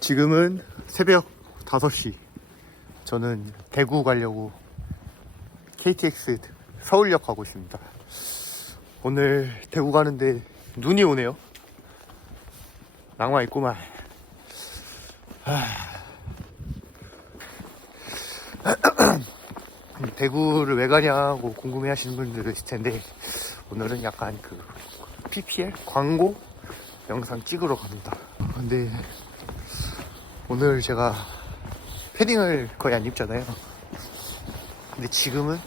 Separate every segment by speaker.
Speaker 1: 지금은 새벽 5시. 저는 대구 가려고 KTX 서울역 가고 있습니다. 오늘 대구 가는데 눈이 오네요. 낭만 있구만. 하... 대구를 왜 가냐고 궁금해 하시는 분들 있을 텐데 오늘은 약간 그 PPL 광고 영상 찍으러 갑니다. 근데 오늘 제가 패딩을 거의 안 입잖아요. 근데 지금은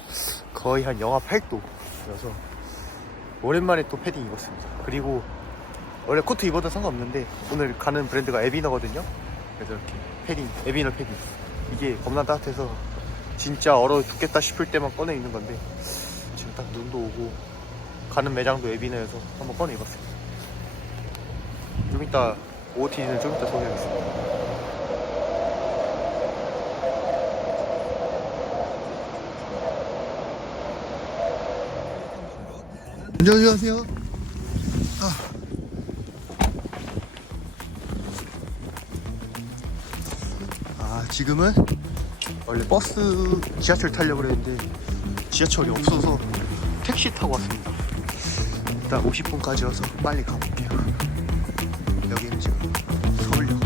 Speaker 1: 거의 한 영하 8도여서 오랜만에 또 패딩 입었습니다. 그리고 원래 코트 입어도 상관없는데 오늘 가는 브랜드가 에비너거든요. 그래서 이렇게 패딩, 에비너 패딩. 이게 겁나 따뜻해서 진짜 얼어 죽겠다 싶을 때만 꺼내 입는 건데 지금 딱 눈도 오고 가는 매장도 에비너여서 한번 꺼내 입었어요. 좀 이따 OOT는 좀 이따 소개하겠습니다. 안녕하세요. 아, 지금은 원래 버스, 지하철 타려고 그랬는데 지하철이 없어서 택시 타고 왔습니다. 일단 50분까지여서 빨리 가볼게요. 여기는 지금 서울역.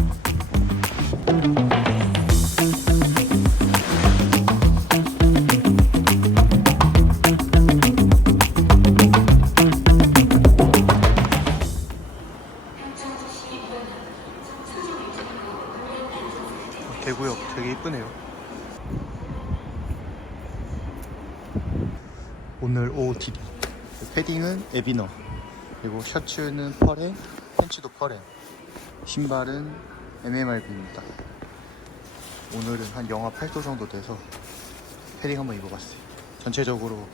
Speaker 1: 에비너. 그리고 셔츠는 퍼렌, 팬츠도 퍼렌. 신발은 MMRB입니다. 오늘은 한 영하 8도 정도 돼서 패딩 한번 입어봤어요. 전체적으로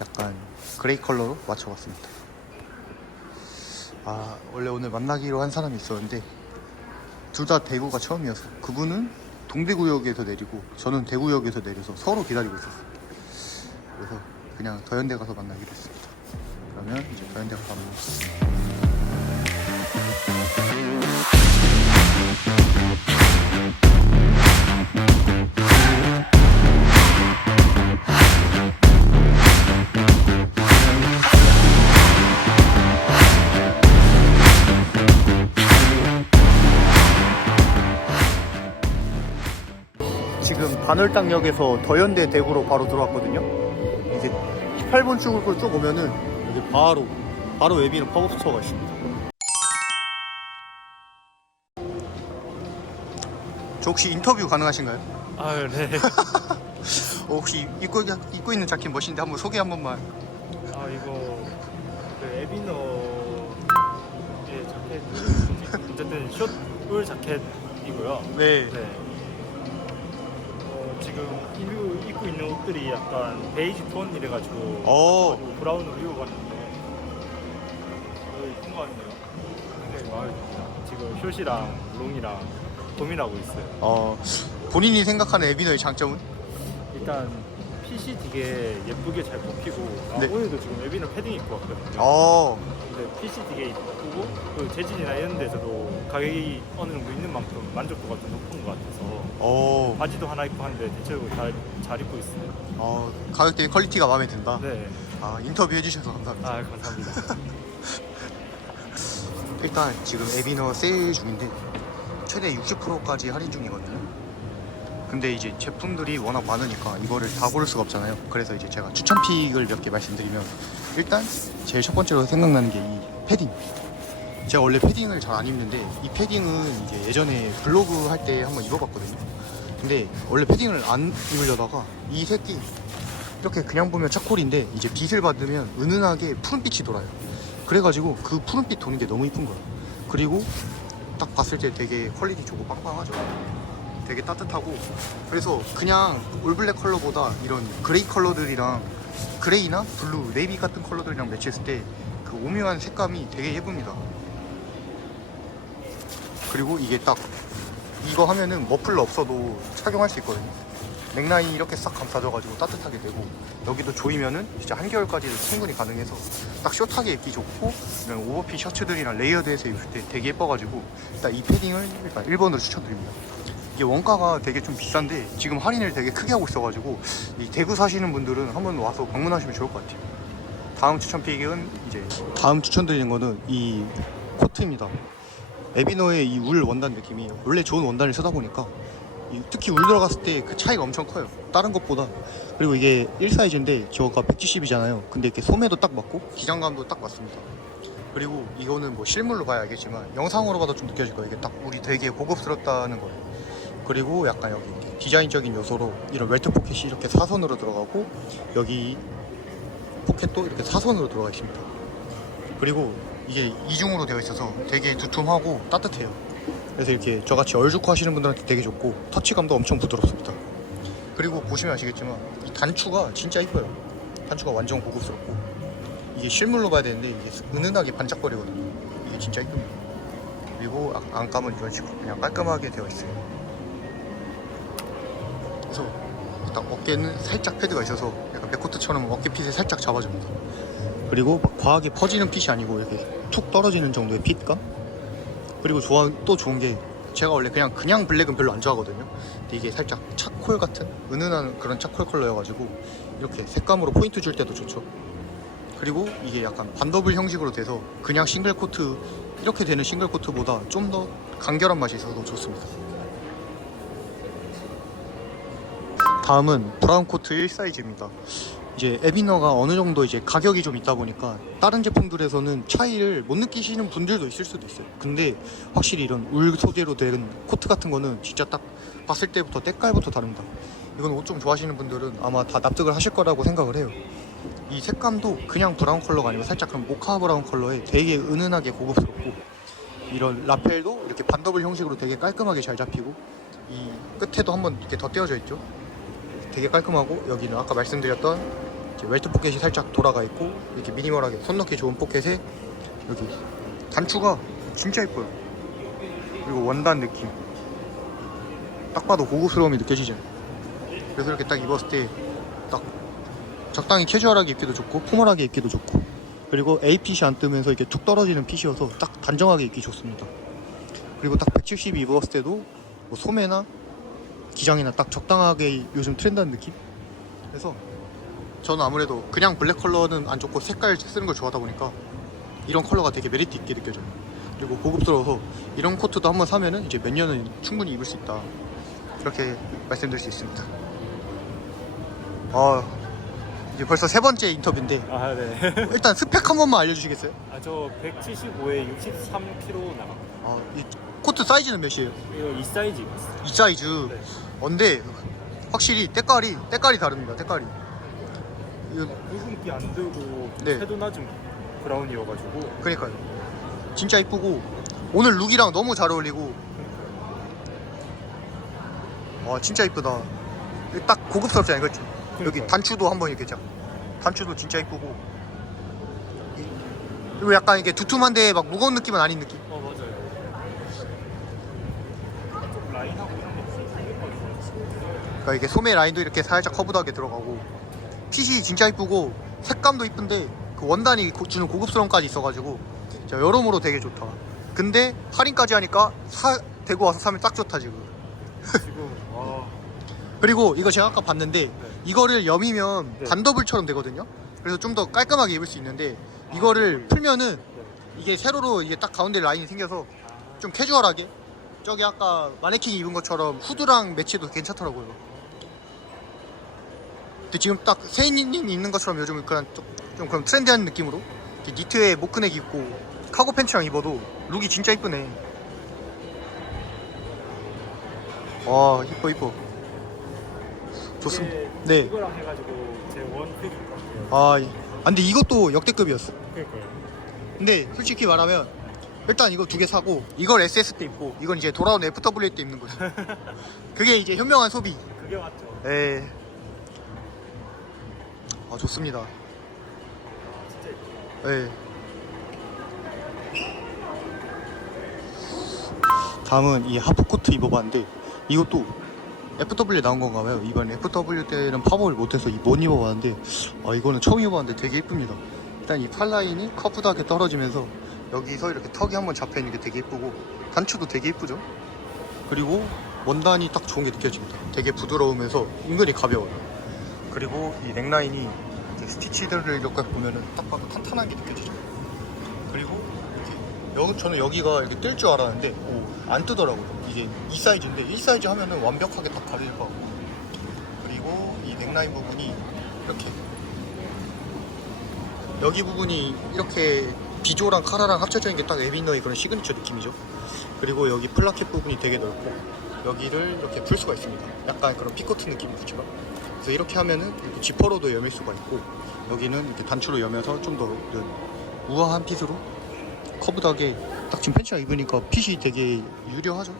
Speaker 1: 약간 그레이 컬러로 맞춰봤습니다. 아, 원래 오늘 만나기로 한 사람이 있었는데 둘 다 대구가 처음이어서 그분은 동대구역에서 내리고 저는 대구역에서 내려서 서로 기다리고 있었어요. 그래서 그냥 더현대 가서 만나기로 했습니다. 그러면 이제 더현대 가서 한번 지금 반월당역에서 더현대 대구로 바로 들어왔거든요. 이제 18번 출구를 쭉 오면은 바로 바로 웨비너 팝업 스토어가 있습니다. 저 혹시 인터뷰 가능하신가요?
Speaker 2: 아, 네.
Speaker 1: 어, 혹시 입고, 입고 있는 자켓 멋인데 한번 소개 한 번만.
Speaker 2: 아, 이거 그 에비너의 자켓 어쨌든 숏울 자켓이고요.
Speaker 1: 네.
Speaker 2: 네. 어, 지금 입고, 입고 있는 옷들이 약간 베이지 톤 이래가지고
Speaker 1: 어.
Speaker 2: 브라운으로 입어봤는데 것 같네요. 굉장히 마음에 듭니다. 지금 숏이랑 롱이랑 고민하고 있어요.
Speaker 1: 어, 본인이 생각하는 에비너의 장점은?
Speaker 2: 일단 핏이 되게 예쁘게 잘 뽑히고 아,
Speaker 1: 네.
Speaker 2: 오늘도 지금 에비너 패딩 입고 왔거든요.
Speaker 1: 어,
Speaker 2: 근데 핏이 되게 이쁘고 그 재질이나 이런 데서도 가격이 어느 정도 있는 만큼 만족도가 좀 높은 것 같아서
Speaker 1: 어,
Speaker 2: 바지도 하나 입고 하는데 대체적으로 잘, 잘 입고 있어요.
Speaker 1: 어, 가격 대비 퀄리티가 마음에 든다.
Speaker 2: 네.
Speaker 1: 아, 인터뷰 해주셔서 감사합니다.
Speaker 2: 아 감사합니다.
Speaker 1: 일단 지금 에비너 세일 중인데 최대 60%까지 할인 중이거든요. 근데 이제 제품들이 워낙 많으니까 이거를 다 고를 수가 없잖아요. 그래서 이제 제가 추천 픽을 몇 개 말씀드리면 일단 제일 첫 번째로 생각나는 게 이 패딩. 제가 원래 패딩을 잘 안 입는데 이 패딩은 이제 예전에 블로그 할 때 한번 입어봤거든요. 근데 원래 패딩을 안 입으려다가 이 새끼 이렇게 그냥 보면 차콜인데 이제 빛을 받으면 은은하게 푸른빛이 돌아요. 그래가지고 그 푸른빛 도는 게 너무 이쁜 거예요. 그리고 딱 봤을 때 되게 퀄리티 좋고 빵빵하죠. 되게 따뜻하고 그래서 그냥 올블랙 컬러보다 이런 그레이 컬러들이랑 그레이나 블루, 네이비 같은 컬러들이랑 매치했을 때 그 오묘한 색감이 되게 예쁩니다. 그리고 이게 딱 이거 하면은 머플러 없어도 착용할 수 있거든요. 맥라인이 이렇게 싹 감싸져가지고 따뜻하게 되고 여기도 조이면은 진짜 한겨울까지도 충분히 가능해서 딱 숏하게 입기 좋고 이런 오버핏 셔츠들이랑 레이어드해서 입을 때 되게 예뻐가지고 일단 이 패딩을 일단 1번으로 추천드립니다. 이게 원가가 되게 좀 비싼데 지금 할인을 되게 크게 하고 있어가지고 이 대구 사시는 분들은 한번 와서 방문하시면 좋을 것 같아요. 다음 추천 픽은 이제 다음 추천드리는 거는 이 코트입니다. 에비노의 이 울 원단 느낌이 원래 좋은 원단을 쓰다 보니까 이 특히 울 들어갔을 때 그 차이가 엄청 커요. 다른 것보다. 그리고 이게 1 사이즈인데 저가 170이잖아요. 근데 이렇게 소매도 딱 맞고 기장감도 딱 맞습니다. 그리고 이거는 뭐 실물로 봐야 알겠지만 영상으로 봐도 좀 느껴질 거예요. 이게 딱 울이 되게 고급스럽다는 거예요. 그리고 약간 여기 디자인적인 요소로 이런 웰트 포켓이 이렇게 사선으로 들어가고 여기 포켓도 이렇게 사선으로 들어가 있습니다. 그리고 이게 이중으로 되어 있어서 되게 두툼하고 따뜻해요 그래서 이렇게 저같이 얼죽고 하시는 분들한테 되게 좋고 터치감도 엄청 부드럽습니다. 그리고 보시면 아시겠지만 이 단추가 진짜 이뻐요. 단추가 완전 고급스럽고 이게 실물로 봐야 되는데 이게 은은하게 반짝거리거든요. 이게 진짜 이쁩니다. 그리고 안- 안감은 이런 식으로 그냥 깔끔하게 되어 있어요. 그래서 딱 어깨는 살짝 패드가 있어서 약간 맥코트처럼 어깨핏을 살짝 잡아줍니다. 그리고 막 과하게 퍼지는 핏이 아니고 이렇게 툭 떨어지는 정도의 핏감 그리고 좋아 또 좋은 게 제가 원래 그냥 그냥 블랙은 별로 안 좋아하거든요. 근데 이게 살짝 차콜 같은 은은한 그런 차콜 컬러여가지고 이렇게 색감으로 포인트 줄 때도 좋죠. 그리고 이게 약간 반더블 형식으로 돼서 그냥 싱글 코트 이렇게 되는 싱글 코트보다 좀 더 간결한 맛이 있어서 좋습니다. 다음은 브라운 코트 1 사이즈입니다 이제 에비너가 어느 정도 이제 가격이 좀 있다 보니까 다른 제품들에서는 차이를 못 느끼시는 분들도 있을 수도 있어요. 근데 확실히 이런 울 소재로 된 코트 같은 거는 진짜 딱 봤을 때부터 때깔부터 다릅니다. 이건 옷 좀 좋아하시는 분들은 아마 다 납득을 하실 거라고 생각을 해요. 이 색감도 그냥 브라운 컬러가 아니고 살짝 그런 모카 브라운 컬러에 되게 은은하게 고급스럽고 이런 라펠도 이렇게 반더블 형식으로 되게 깔끔하게 잘 잡히고 이 끝에도 한번 이렇게 덧대어져 있죠. 되게 깔끔하고 여기는 아까 말씀드렸던 웰트 포켓이 살짝 돌아가 있고 이렇게 미니멀하게 손 넣기 좋은 포켓에 여기 단추가 진짜 예뻐요. 그리고 원단 느낌. 딱 봐도 고급스러움이 느껴지죠. 그래서 이렇게 딱 입었을 때 딱 적당히 캐주얼하게 입기도 좋고 포멀하게 입기도 좋고. 그리고 A핏이 안 뜨면서 이렇게 툭 떨어지는 핏이어서 딱 단정하게 입기 좋습니다. 그리고 딱 170 입었을 때도 뭐 소매나 기장이나 딱 적당하게 요즘 트렌드한 느낌? 그래서 저는 아무래도 그냥 블랙 컬러는 안 좋고 색깔 쓰는 걸 좋아하다 보니까 이런 컬러가 되게 메리트 있게 느껴져요. 그리고 고급스러워서 이런 코트도 한번 사면은 이제 몇 년은 충분히 입을 수 있다. 그렇게 말씀드릴 수 있습니다. 아, 이제 벌써 세 번째 인터뷰인데
Speaker 2: 아 네.
Speaker 1: 일단 스펙 한 번만 알려주시겠어요?
Speaker 2: 아 저 175에 63kg 나갑니다.
Speaker 1: 아, 이 코트 사이즈는 몇이에요?
Speaker 2: 이거 이 사이즈 입었어요.
Speaker 1: 이 사이즈.
Speaker 2: 네.
Speaker 1: 어, 근데 확실히 때깔이 때깔이 다릅니다. 때깔이. 이거
Speaker 2: 붉은기 안 들고
Speaker 1: 네.
Speaker 2: 채도 낮은 브라운이어가지고
Speaker 1: 그러니까요. 진짜 이쁘고 오늘 룩이랑 너무 잘 어울리고 와 진짜 이쁘다. 이거 딱 고급스럽지 않아요? 그렇죠? 여기
Speaker 2: 그러니까요.
Speaker 1: 단추도 한번 이렇게 자. 단추도 진짜 이쁘고 이- 그리고 약간 이게 두툼한데 막 무거운 느낌은 아닌 느낌.
Speaker 2: 어 맞아요. 좀 라인하고 이런 거.
Speaker 1: 그러니까 이게 소매 라인도 이렇게 살짝 커브하게 들어가고 핏이 진짜 이쁘고 색감도 이쁜데 그 원단이 고- 주는 고급스러움까지 있어가지고 진짜 여러모로 되게 좋다. 근데 할인까지 하니까 사, 대구 와서 사면 딱 좋다 지금.
Speaker 2: 지금 와
Speaker 1: 그리고 이거 제가 아까 봤는데 이거를 여미면
Speaker 2: 네.
Speaker 1: 반더블처럼 되거든요. 그래서 좀 더 깔끔하게 입을 수 있는데 이거를 풀면은 이게 세로로 이게 딱 가운데 라인이 생겨서 좀 캐주얼하게 저기 아까 마네킹이 입은 것처럼 후드랑 매치도 괜찮더라고요. 근데 지금 딱 세인님 입는 것처럼 요즘 그런 좀, 좀 그런 트렌디한 느낌으로 니트에 목크넥 입고 카고 팬츠랑 입어도 룩이 진짜 이쁘네. 와 이뻐 이뻐. 좋습니다. 네.
Speaker 2: 이거랑 해가지고 제 원픽인 것 같아요.
Speaker 1: 아, 예. 아, 근데 이것도 역대급이었어. 근데 솔직히 말하면 일단 이거 두 개 사고 이걸 SS 때 입고 이건 이제 돌아온 FW 때 입는 거지. 그게 이제 현명한 소비.
Speaker 2: 그게 맞죠.
Speaker 1: 에. 아 좋습니다. 예. 다음은 이 하프코트 입어봤는데 이것도 FW에 나온 건가 봐요. 이번 FW 때는 팝업을 못해서 이못 입어봤는데 아 이거는 처음 입어봤는데 되게 예쁩니다. 일단 이 팔라인이 커브하게 떨어지면서 여기서 이렇게 턱이 한번 잡혀 있는 게 되게 예쁘고 단추도 되게 예쁘죠. 그리고 원단이 딱 좋은 게 느껴집니다. 되게 부드러우면서 은근히 가벼워요. 그리고 이 넥라인이 이제 스티치들을 이렇게 보면은 딱 봐도 탄탄한 게 느껴지죠. 그리고 여기 저는 여기가 이렇게 뜰 줄 알았는데 오, 안 뜨더라고요. 이게 이 사이즈인데 이 사이즈 하면은 완벽하게 딱 가릴 것 같고 그리고 이 넥라인 부분이 이렇게 여기 부분이 이렇게 비조랑 카라랑 합쳐져 있는 게 딱 에비너의 그런 시그니처 느낌이죠. 그리고 여기 플라켓 부분이 되게 넓고 여기를 이렇게 풀 수가 있습니다. 약간 그런 피코트 느낌이죠. 그래서 이렇게 하면은 지퍼로도 여밀 수가 있고 여기는 이렇게 단추로 여며서 좀 더 우아한 핏으로 커브하게 딱 지금 팬츠가 입으니까 핏이 되게 유려하죠.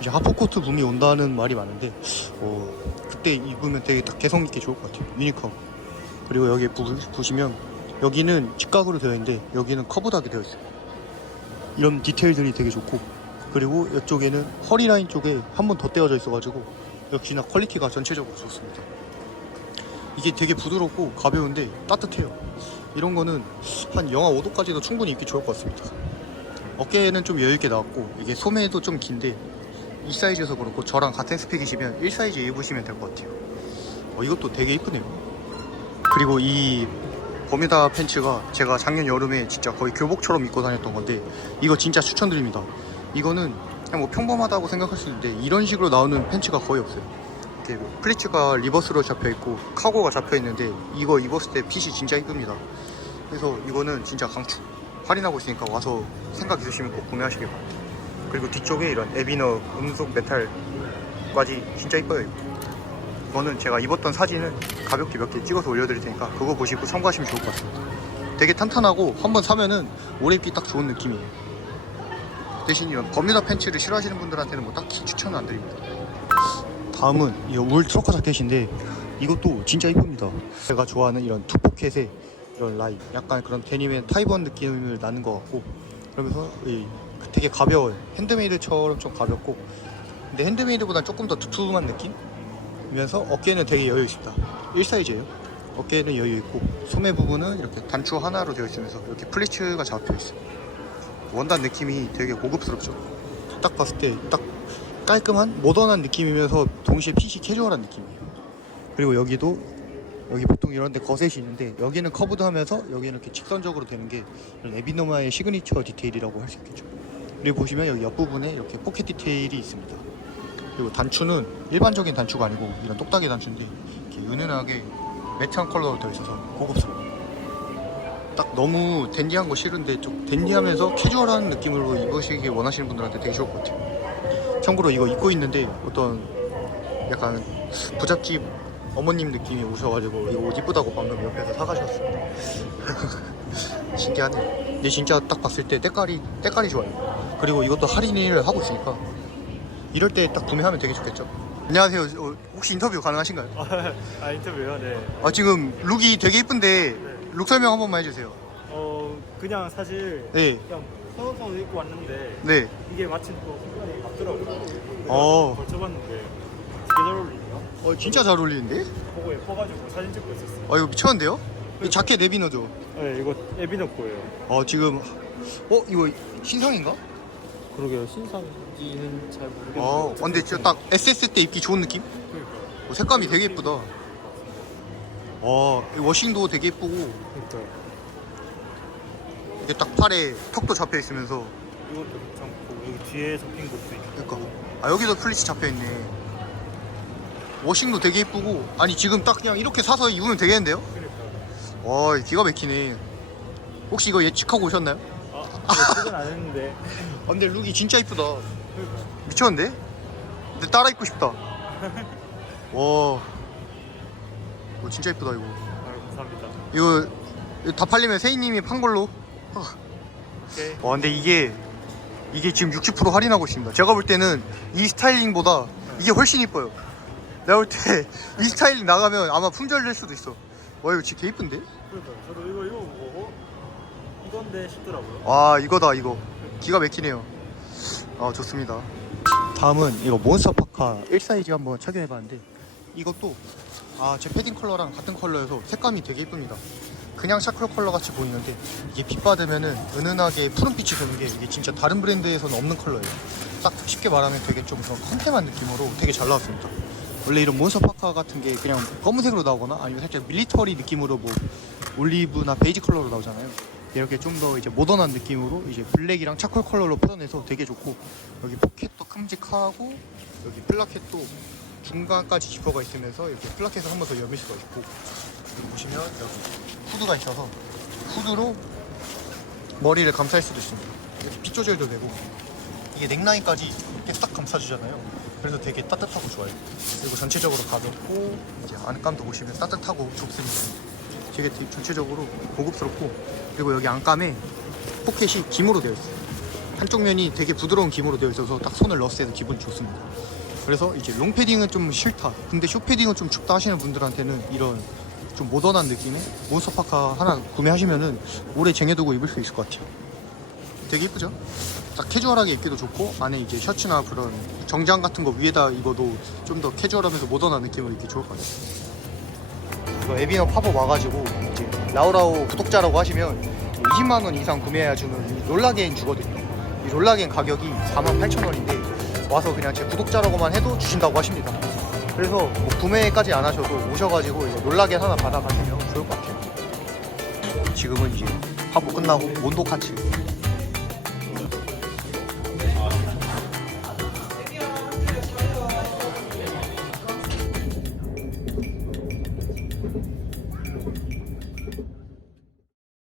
Speaker 1: 이제 하프코트 붐이 온다는 말이 많은데 어, 그때 입으면 되게 딱 개성 있게 좋을 것 같아요. 유니크하고 그리고 여기 부, 보시면 여기는 직각으로 되어 있는데 여기는 커브하게 되어 있어요. 이런 디테일들이 되게 좋고 그리고 이쪽에는 허리 라인 쪽에 한 번 더 떼어져 있어가지고 역시나 퀄리티가 전체적으로 좋습니다. 이게 되게 부드럽고 가벼운데 따뜻해요. 이런 거는 한 영하 5도까지도 충분히 입기 좋을 것 같습니다. 어깨는 좀 여유있게 나왔고 이게 소매도 좀 긴데 이 사이즈여서 그렇고 저랑 같은 스펙이시면 1 사이즈 입으시면 될 것 같아요. 어, 이것도 되게 이쁘네요. 그리고 이 버뮤다 팬츠가 제가 작년 여름에 진짜 거의 교복처럼 입고 다녔던 건데 이거 진짜 추천드립니다. 이거는 그냥 뭐 평범하다고 생각할 수 있는데 이런 식으로 나오는 팬츠가 거의 없어요. 이렇게 플리츠가 리버스로 잡혀 있고 카고가 잡혀 있는데 이거 입었을 때 핏이 진짜 이쁩니다. 그래서 이거는 진짜 강추. 할인하고 있으니까 와서 생각 있으시면 꼭 구매하시길 바랍니다. 그리고 뒤쪽에 이런 에비너 음속 메탈까지 진짜 이뻐요. 이거. 이거는 제가 입었던 사진을 가볍게 몇 개 찍어서 올려드릴 테니까 그거 보시고 참고하시면 좋을 것 같습니다. 되게 탄탄하고 한번 사면은 오래 입기 딱 좋은 느낌이에요. 대신 이런 버뮤다 팬츠를 싫어하시는 분들한테는 뭐 딱히 추천은 안 드립니다. 다음은 이울 트러커 자켓인데 이것도 진짜 이쁩니다. 제가 좋아하는 이런 투포켓의 이런 라인, 약간 그런 데님의 타이번 느낌을 나는 것 같고 그러면서 이 되게 가벼워요. 핸드메이드처럼 좀 가볍고 근데 핸드메이드보다 조금 더 두툼한 느낌이면서 어깨는 되게 여유 있습니다. 1 사이즈예요. 어깨는 여유 있고 소매 부분은 이렇게 단추 하나로 되어 있으면서 이렇게 플리츠가 잡혀 있어요. 원단 느낌이 되게 고급스럽죠. 딱 봤을 때 딱 깔끔한 모던한 느낌이면서 동시에 핏이 캐주얼한 느낌이에요. 그리고 여기도 여기 보통 이런 데 거셋이 있는데 여기는 커브드 하면서 여기는 이렇게 직선적으로 되는 게 에비노마의 시그니처 디테일이라고 할 수 있겠죠. 그리고 보시면 여기 옆부분에 이렇게 포켓 디테일이 있습니다. 그리고 단추는 일반적인 단추가 아니고 이런 똑딱이 단추인데 이렇게 은은하게 매트한 컬러로 되어 있어서 고급스러워요. 딱 너무 댄디한 거 싫은데 좀 댄디하면서 캐주얼한 느낌으로 입으시길 원하시는 분들한테 되게 좋을 것 같아요. 참고로 이거 입고 있는데 어떤 약간 부잣집 어머님 느낌이 오셔가지고 이거 옷 이쁘다고 방금 옆에서 사가셨습니다. 신기하네. 근데 진짜 딱 봤을 때 때깔이 때깔이 좋아요. 그리고 이것도 할인을 하고 있으니까 이럴 때 딱 구매하면 되게 좋겠죠. 안녕하세요. 어, 혹시 인터뷰 가능하신가요?
Speaker 2: 아 인터뷰요? 네.
Speaker 1: 아 지금 룩이 되게 이쁜데
Speaker 2: 네.
Speaker 1: 룩 설명 한 번만 해주세요.
Speaker 2: 어 그냥 사실
Speaker 1: 네,
Speaker 2: 그냥 서서 입고 왔는데
Speaker 1: 네.
Speaker 2: 이게 마침 또 색깔이 맞더라고요.
Speaker 1: 어.
Speaker 2: 걸쳐봤는데 되게 잘 어울리네요.
Speaker 1: 어 진짜 잘 어울리는데?
Speaker 2: 보고 예뻐가지고 사진 찍고 있었어요.
Speaker 1: 아 이거 미쳤는데요? 이 자켓 내비너죠?
Speaker 2: 네 이거 에비노 거예요.
Speaker 1: 어 지금 어 이거 신상인가?
Speaker 2: 그러게요 신상인지는 잘 모르겠는데.
Speaker 1: 어 근데 진짜 딱 SS 때 입기 좋은 느낌?
Speaker 2: 그러니까.
Speaker 1: 어, 색감이 되게 예쁘다. 어, 이 워싱도 되게 예쁘고
Speaker 2: 그러니까
Speaker 1: 이게 딱 팔에 턱도 잡혀 있으면서
Speaker 2: 이것도 괜찮고 여기 뒤에 접힌 것도 있고.
Speaker 1: 그러니까 아 여기도 플리츠 잡혀 있네. 워싱도 되게 예쁘고 아니 지금 딱 그냥 이렇게 사서 입으면 되겠는데요?
Speaker 2: 그러니까.
Speaker 1: 와 기가 막히네. 혹시 이거 예측하고 오셨나요?
Speaker 2: 아 그건 안 했는데.
Speaker 1: 아, 근데 룩이 진짜 이쁘다.
Speaker 2: 그러니까.
Speaker 1: 미쳤는데? 근데 따라 입고 싶다. 와. 이거 진짜 이쁘다 이거.
Speaker 2: 아 감사합니다.
Speaker 1: 이거, 이거 다 팔리면 세이님이 판 걸로.
Speaker 2: 오케이.
Speaker 1: 와 근데 이게 이게 지금 60% 할인하고 있습니다. 제가 볼 때는 이 스타일링보다 이게 훨씬 이뻐요. 내가 볼 때 이 스타일링 나가면 아마 품절 될 수도 있어. 와 이거 진짜 개 이쁜데?
Speaker 2: 그러니까 저도 이거 이거 보고 이건데 싶더라고요.
Speaker 1: 와 이거다 이거. 기가 막히네요. 아 좋습니다. 다음은 이거 몬스터 파카 1 사이즈 한번 착용해봤는데 이것도 아 제 패딩 컬러랑 같은 컬러여서 색감이 되게 이쁩니다. 그냥 샤클 컬러 같이 보이는데 이게 빛 받으면은 은은하게 푸른빛이 드는 게 이게 진짜 다른 브랜드에서는 없는 컬러예요. 딱 쉽게 말하면 되게 좀 그런 컨테만 느낌으로 되게 잘 나왔습니다. 원래 이런 몬스터 파카 같은 게 그냥 검은색으로 나오거나 아니면 살짝 밀리터리 느낌으로 뭐 올리브나 베이지 컬러로 나오잖아요. 이렇게 좀 더 이제 모던한 느낌으로 이제 블랙이랑 차콜 컬러로 풀어내서 되게 좋고 여기 포켓도 큼직하고 여기 플라켓도 중간까지 지퍼가 있으면서 이렇게 플라켓을 한 번 더 여밀 수가 있고 여기 보시면 여기 후드가 있어서 후드로 머리를 감쌀 수도 있습니다. 이렇게 피 조절도 되고 이게 넥라인까지 이렇게 딱 감싸주잖아요. 그래서 되게 따뜻하고 좋아요. 그리고 전체적으로 가볍고 이제 안감도 보시면 따뜻하고 좁습니다. 되게 되- 전체적으로 고급스럽고 그리고 여기 안감에 포켓이 김으로 되어 있어요. 한쪽 면이 되게 부드러운 김으로 되어 있어서 딱 손을 넣었을 때 기분이 좋습니다. 그래서 이제 롱 패딩은 좀 싫다. 근데 쇼 패딩은 좀 춥다 하시는 분들한테는 이런 좀 모던한 느낌의 몬스터 파카 하나 구매하시면은 오래 쟁여두고 입을 수 있을 것 같아요. 되게 이쁘죠? 딱 캐주얼하게 입기도 좋고 안에 이제 셔츠나 그런 정장 같은 거 위에다 입어도 좀 더 캐주얼하면서 모던한 느낌으로 입기 좋을 것 같아요. 에비너 팝업 와가지고 이제 라우라우 구독자라고 하시면 20만 원 이상 구매해야 주는 이 롤라겐 주거든요. 이 롤라겐 가격이 48,000원인데 와서 그냥 제 구독자라고만 해도 주신다고 하십니다. 그래서 뭐 구매까지 안 하셔도 오셔가지고 이거 롤라겐 하나 받아가시면 좋을 것 같아요. 지금은 이제 팝업 끝나고 몬도카츠